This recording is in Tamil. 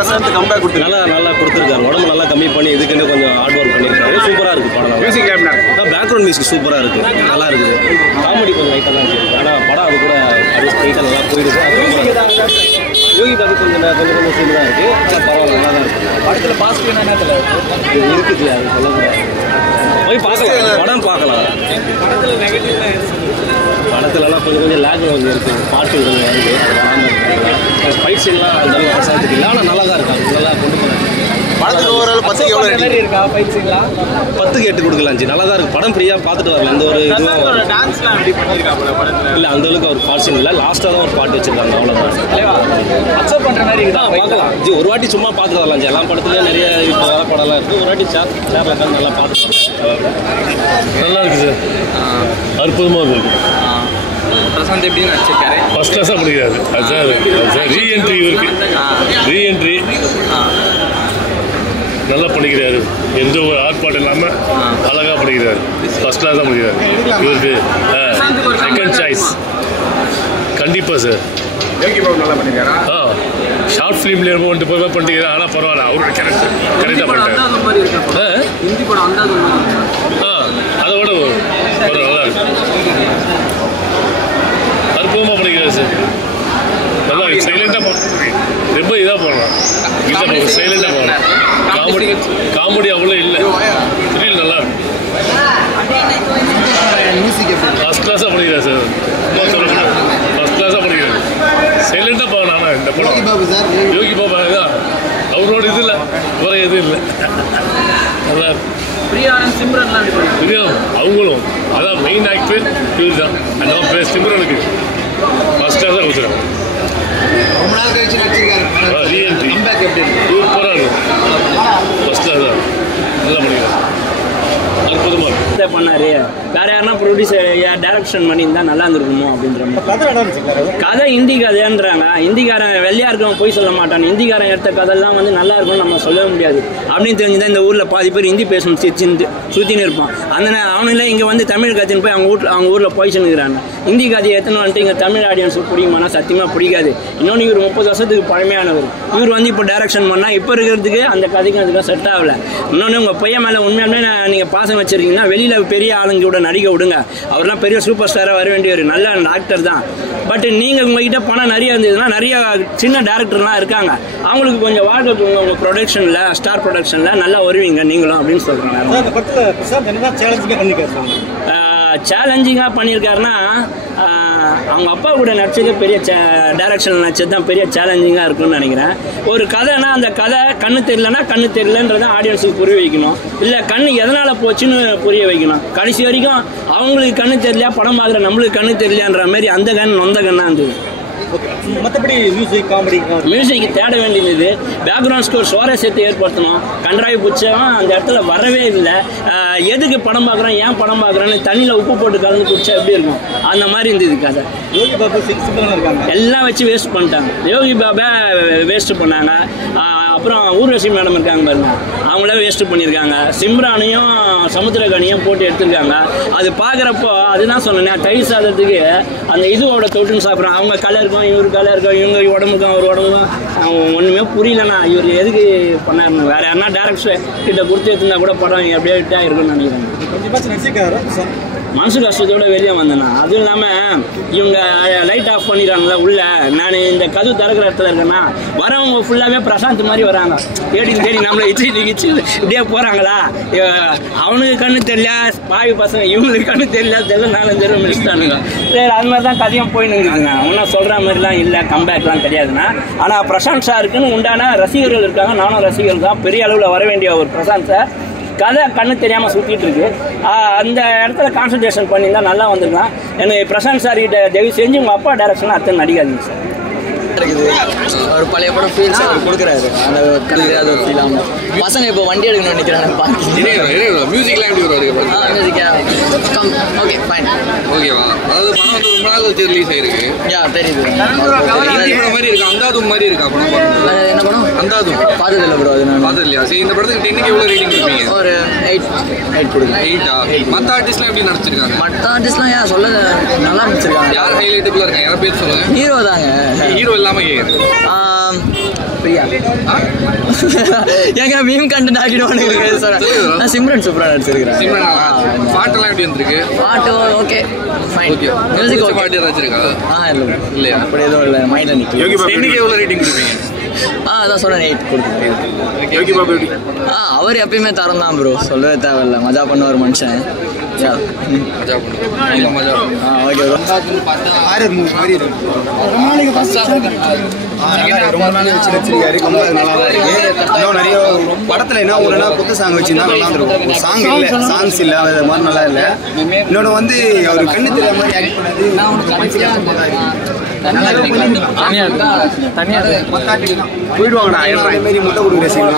பிரசாந்த் கம்பேக் கொடுத்து நல்லா கொடுத்துருக்காங்க. உடம்பு நல்லா கம்மி பண்ணி இதுக்குன்னு கொஞ்சம் ஹார்ட் ஒர்க் பண்ணியிருக்காரு. சூப்பராக இருக்குது படம். மியூசிக் பேக்ரவுண்ட் மியூசிக் சூப்பராக இருக்குது, நல்லா இருக்குது. காமெடி கொஞ்சம் லைட்டெல்லாம் இருக்குது. ஆனால் படம் அது கூட அப்படியே ஸ்ட்ரைட்டாக நல்லா போயிடுது. யோகி பாபு கொஞ்சம் சீன் தான் இருக்குது. ஆனால் பரவாயில்ல, நல்லா தான் இருக்குது. படத்தில் பாசிட்டிவ் என்ன இருக்குது, அது சொல்லக்கூடாது. போய் பார்க்கலாம், படம் பார்க்கலாம். படத்துலலாம் கொஞ்சம் லேக் கொஞ்சம் இருக்குது. பாட்டு கொஞ்சம் இருக்குது. ஃபைட் சீன்லாம் அந்த அளவுக்கு பிரசாந்துக்கு இல்லை, ஆனால் நல்லா தான் இருக்காங்க. நல்லா கொண்டு போகிறாங்க. படத்துக்கு ஓவரால் 10க்கு எவ்வளோ இருக்கா? 10க்கு 8 கொடுக்கலாம். நல்லா தான் இருக்குது. படம் ஃப்ரீயாக பார்த்துட்டு வரலாம். எந்த ஒரு இதுவும் டான்ஸ்லாம் எப்படி பண்ணியிருக்காங்க படத்தில்? இல்லை, அந்த அளவுக்கு அவர் பாட் சீன் இல்லை. லாஸ்ட்டாக தான் ஒரு பாட்டு வச்சுருக்காங்க, அவ்வளோதான். அக்செப்ட் பண்ணுற மாதிரி இருக்குதா? பார்க்கலாம் ஜி, ஒரு வாட்டி சும்மா பார்த்துட்டு வரலாம். எல்லா படத்துலேயும் நிறைய இப்போ வர படம்லாம் இருக்குது. ஒரு வாட்டி சேரில் உட்காந்து நல்லா பார்த்துட்டு நல்லா இருக்குது சார். அற்புதமாக இருக்குது. பிரசாந்த் எப்படி நடிச்சிருக்காரு? ஃபர்ஸ்ட் கிளாஸாக பிடிக்காது. அதுதான் ரீஎன்ட்ரி இருக்குது. ரீஎன்ட்ரி நல்லா பண்ணிக்கிறாரு. எந்த ஒரு ஆர்ப்பாட்டம் இல்லாமல் அழகாக பண்ணிக்கிறாரு. ஃபர்ஸ்ட் கிளாஸாக பண்ணிக்கிறாரு. இவருக்கு செகண்ட் சாய்ஸ் கண்டிப்பாக சார். யோகி பாபு நல்லா பண்ணிருக்காரா? ஷார்ட் ஃபிலிம்ல வந்துட்டு போய் பண்ணிக்கிறார். ஆனால் பரவாயில்ல, அவரோட கேரக்டர் கரெக்டாக பண்ணிட்டார். ஹிந்தி படம் அந்த அதை விட படம் நல்லா இருக்கு. அற்புதமாக பண்ணிக்கிறார் சார். நல்லா இருக்கு. சைலண்டாக ரொம்ப இதாக போடலாம். இல்லை, சைலண்டாக போகலாம். காமெடி அவ்வளோ இல்லை. த்ரில் நல்லா இருக்கு. ஃபர்ஸ்ட் கிளாஸாக பண்ணிக்கிறார் சார். ஃபர்ஸ்ட் கிளாஸாக பண்ணிக்கிறார். சைலண்டாக போகலாம். ஆனால் இந்த படம் யோகி பாபு தான் அவரோட இது இல்லை, வேற எதுவும் இல்லை. நல்லா இருக்கு. பிரியா அவங்களும் அதான் மெயின் ஆக்டர் இவர் தான். அந்த சிம்ரனுக்கு ஃபர்ஸ்ட் கிளாஸாக கொடுத்துருவோம். ரொம்ப நாள் கழிச்சு நடிச்சிருக்காரு. ரீஎன்ட்ரி சூப்பராக இருக்கும். ஃபர்ஸ்ட் கிளாஸ் தான் நல்லா பண்ணிக்கலாம். அற்புதமாக இருக்கும். பண்ணாரு வேற யாருன்னா ப்ரொடியூசர் டைரக்ஷன் பண்ணியிருந்தா நல்லா இருந்திருக்குமோ அப்படின்ற கதை ஹிந்தி கதைன்றாங்க. ஹிந்திக்காரன் வெள்ளையா இருக்கவன் போய் சொல்ல மாட்டான். ஹிந்திக்காரன் எடுத்த கதையெல்லாம் வந்து நல்லா இருக்கும்னு நம்ம சொல்லவே முடியாது. அப்படின்னு தெரிஞ்சுதான் இந்த ஊரில் பாதி பேர் ஹிந்தி பேசணும் சுற்றின்னு இருப்பான். அந்த அவனில் இங்கே வந்து தமிழ் கதைன்னு போய் அவங்க ஊரில் போய் சொல்லுங்கிறாங்க. ஹிந்தி கதையை எடுத்துன்னு வந்துட்டு இங்கே தமிழ் ஆடியன்ஸுக்கு பிடிக்குமானா சத்தியமாக பிடிக்காது. இன்னொன்று இவர் 30 வருஷத்துக்கு பழமையானவர். இவர் வந்து இப்போ டைரக்ஷன் பண்ணால் இப்போ இருக்கிறதுக்கு அந்த கதைக்கும் அதுக்கும் செட் ஆகலை. இன்னொன்று உங்கள் பையன் மேலே உண்மையாலுமே நீங்கள் பாசம் வச்சுருக்கீங்கன்னா வெளியில் பெரிய ஆளுங்க கூட நடிக்க விடுங்க. அவர்லாம் பெரிய சூப்பர் ஸ்டாராக வர வேண்டியவர், நல்ல ஆக்டர் தான். பட் நீங்கள் உங்ககிட்ட பணம் நிறைய இருந்ததுன்னா நிறைய சின்ன டேரக்டர்லாம் இருக்காங்க, அவங்களுக்கு கொஞ்சம் வாழ்க்கை உங்கள் ப்ரொடக்ஷனில் ஸ்டார் ப்ரொடக்ஷனில் நல்லா வருவீங்க நீங்களும் அப்படின்னு சொல்கிறாங்க. சேலஞ்சிங்காக பண்ணியிருக்காருன்னா அவங்க அப்பா கூட நடிச்சது பெரிய டைரக்ஷனில் நடிச்சது தான் பெரிய சேலஞ்சிங்காக இருக்குன்னு நினைக்கிறேன். ஒரு கதைனா அந்த கதை கண்ணு தெரியலன்னா கண்ணு தெரியலன்றதை ஆடியன்ஸுக்கு புரிய வைக்கணும். இல்லை கண்ணு எதனால் போச்சுன்னு புரிய வைக்கணும். கடைசி வரைக்கும் அவங்களுக்கு கண்ணு தெரியலையா, படம் பார்க்குற நம்மளுக்கு கண்ணு தெரியலையான்ற மாதிரி அந்த கண் நொந்த கண்ணாக இருந்தது. மற்றபடி மியூசிக் தேட வேண்டியது. பேக்ரவுண்ட் ஸ்கோர் சுவாரஸ்யத்தை ஏற்படுத்தணும். கன்றாய் பிடிச்சவன் அந்த இடத்துல வரவே இல்லை. எதுக்கு படம் பார்க்குறோம், ஏன் படம் பார்க்குறோன்னு தண்ணியில் உப்பு போட்டு கலந்து குடிச்சா எப்படி இருக்கும் அந்த மாதிரி இருந்தது கதை. யோகி பாபு இருக்காங்க எல்லாம் வச்சு வேஸ்ட் பண்ணிட்டாங்க. யோகி பாபா வேஸ்ட் பண்ணாங்க. அப்புறம் ஊர்வசி மேடம் இருக்காங்க பாருங்க, அவங்கள வேஸ்ட் பண்ணியிருக்காங்க. சிம்ரானையும் சமுத்திரகனியும் போட்டு எடுத்துருக்காங்க. அது பார்க்குறப்போ அதுதான் சொன்னேன், தயிர் சாதத்துக்கு அந்த இதுவோட தொட்டுன்னு சாப்பிட்றான். அவங்க கலருக்கும் இவர் கலருக்கும் இவங்க உடம்புக்கும் அவர் உடம்புக்கும் ஒன்றுமே புரியலண்ணா. இவர் எதுக்கு பண்ணாருன்னு வேறு யாருன்னா டேரக்டர் கிட்ட கொடுத்து எடுத்துருந்தா கூட படம் எப்படியா விட்டா இருக்குன்னு நினைக்கிறேன். மனசு கஷ்டத்தோட வெளியே வந்தேண்ணா. அதுவும் இல்லாமல் இவங்க லைட் ஆஃப் பண்ணிடுறாங்களா உள்ள. நான் இந்த கதவு திறக்கிற இடத்துல இருக்கேன்னா வரவங்க ஃபுல்லாகவே பிரசாந்த் மாதிரி வராங்க. தேடி நம்மளை இச்சு இப்படியே போகிறாங்களா. அவனுக்கு கண்ணு தெரியல, பாவி பசங்க இவங்களுக்கு கண்ணு தெரியல, தெரியல 4 மினிஸ்டானுங்க. சரி, அது மாதிரி தான் கதையும் போயின்னு இருக்குதுங்க. ஒன்றும் சொல்கிற மாதிரிலாம் இல்லை, கம்பேக்லாம் கிடையாதுண்ணா. ஆனால் பிரசாந்த் சாருக்குன்னு உண்டான ரசிகர்கள் இருக்காங்க. நானும் ரசிகர்கள் தான். பெரிய அளவில் வர வேண்டிய ஒரு பிரசாந்த் சார் கதை கண்ணு தெரியாமல் சுற்றிட்டு இருக்கு. அந்த இடத்துல கான்சன்ட்ரேஷன் பண்ணியிருந்தால் நல்லா வந்துருக்கலாம். எனக்கு பிரசாந்த் சார் கிட்ட தயவு செஞ்சு உங்கள் அப்பா டைரக்ஷன்லாம் அத்தனை நடிக்காதீங்க சார். ஒரு பழைய படம் ஃபீல்ஸ் அவர் கொடுக்குறாரு. அந்த அது ஒரு ஃபீல் ஆகும். பசங்க இப்போ வண்டி எடுக்கணும்னு நினைக்கிறாங்க. மியூசிக்லாம் எப்படி வருவாரு? ஓகே ஃபைன் ஓகேவா? அதாவது படம் வந்து ரொம்ப நாள் வச்சு ரிலீஸ் ஆயிருக்கு. தெரியுது. படம் மாதிரி இருக்கு, அந்தாதும் மாதிரி இருக்கா படம்? என்ன படம்? அந்தாதும் பார்த்ததில்ல ப்ரோ. அது நான் பார்த்தது இல்லையா? சரி, இந்த படத்துக்கு 10க்கு எவ்வளோ ரேட்டிங் கொடுப்பீங்க? ஒரு 8 கொடுங்க. 8ஆ? மற்ற ஆர்டிஸ்ட்லாம் எப்படி நடிச்சிருக்காங்க? மற்ற ஆர்டிஸ்ட்லாம் ஏன் சொல்ல நல்லா நடிச்சிருக்காங்க. யார் ஹைலைட்டபுளாக இருக்காங்க? யாரை பேர் சொல்லுங்க. ஹீரோ தாங்க. ஹீரோ இல்லாமல் கேட்குறேன். பிரியா ஏங்க மீம் கண்டென்ட் ஆக்கிடுவானுங்க சார். நான் சிம்ரன் சூப்பரா நடிச்சிருக்கிறேன். பாட்டெல்லாம் எப்படி வந்திருக்கு? பாட்டு okay fine. Okay. Music okay. பாட்டு ஏதாச்சும் இருக்கா? இல்லையா? அப்படி எதுவும் இல்லை, மைண்ட்ல நிற்கும். இன்னைக்கு எவ்வளோ ரேட்டிங் கொடுப்பீங்க? அதான் சொன்னேன் 8 கொடுத்துருக்கேன். யோகி பாபு எப்படி? அவர் எப்பயுமே தரம் தான் ப்ரோ, சொல்லவே தேவையில்ல. மஜா பண்ணுவார் மனுஷன். மஜா பண்ணுங்க. மஜா. Okay bro. ஹாரர் மூவி மாதிரி இருக்கு. ரொம்ப நாள் வச்சு வச்சிருக்காரு. ரொம்ப நல்லா தான் இருக்கு. இன்னும் நிறைய படத்துல என்ன ஒரு குத்து சாங் வச்சிருந்தா நல்லா இருந்திருக்கும். சாங் இல்லை, சாங்ஸ் இல்லை, அது மாதிரி நல்லா இல்லை. இன்னொன்று வந்து அவர் கண்ணு தெரியற மாதிரி ஆக்ட் பண்ணது போயிடுவாங்கண்ணா. முட்டை கொடுக்குற சீன்